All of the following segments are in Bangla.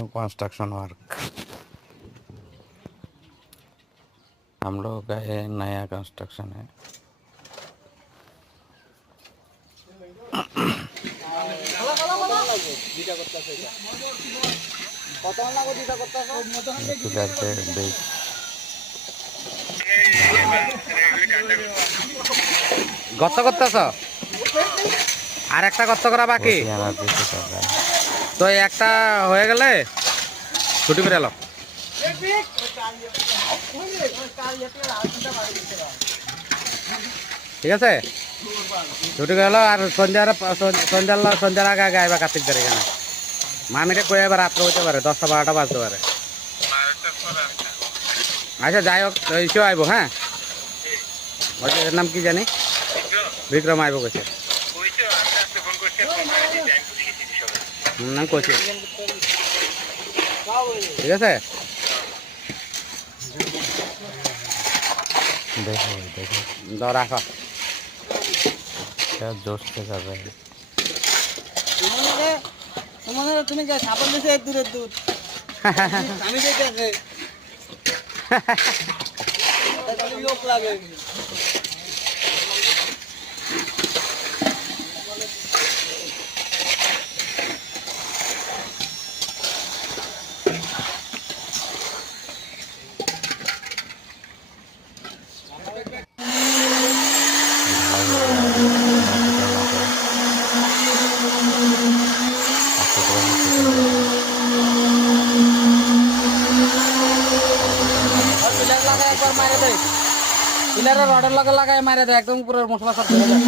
New construction work. हम लोग का ये नया कंस्ट्रक्शन है। पिलर के बेस গর্ত করতেছ আর একটা গর্ত করা বাকি बहुत ही एनर्जी से कर रहा है। তো এই একটা হয়ে গেলে ছুটি করে এলো ঠিক আছে ছুটি করে এলো আর সন্ধ্যার আগে আগে আইবা কার্তিক তারিখ এখানে মামিটা কয়ে এবার রাত্রে হইতে পারে 10টা 12টা বাজতে পারে আচ্ছা যাই হোক এসেও আইব হ্যাঁ ওর নাম কি জানি বিক্রম আইব কইছে নাম কইছে ঠিক আছে देखो देखो দাও রাখো क्या जोश से कर रहे हैं। তুমি যা সাপোর্ট দিছে দূরের দূর আমি দেখে লোক লাগে পিলারের রডের লগে লাগায় মারে দেয় একদম পুরো মশলা সব ধরে যায়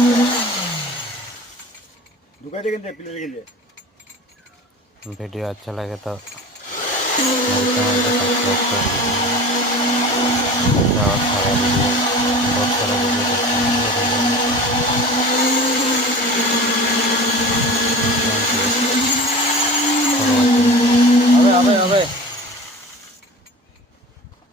वीडियो अच्छा लगे तो मेरे चैनल को सब्सक्राइब कर दीजिए। और सारा वीडियो बहुत सारा वीडियो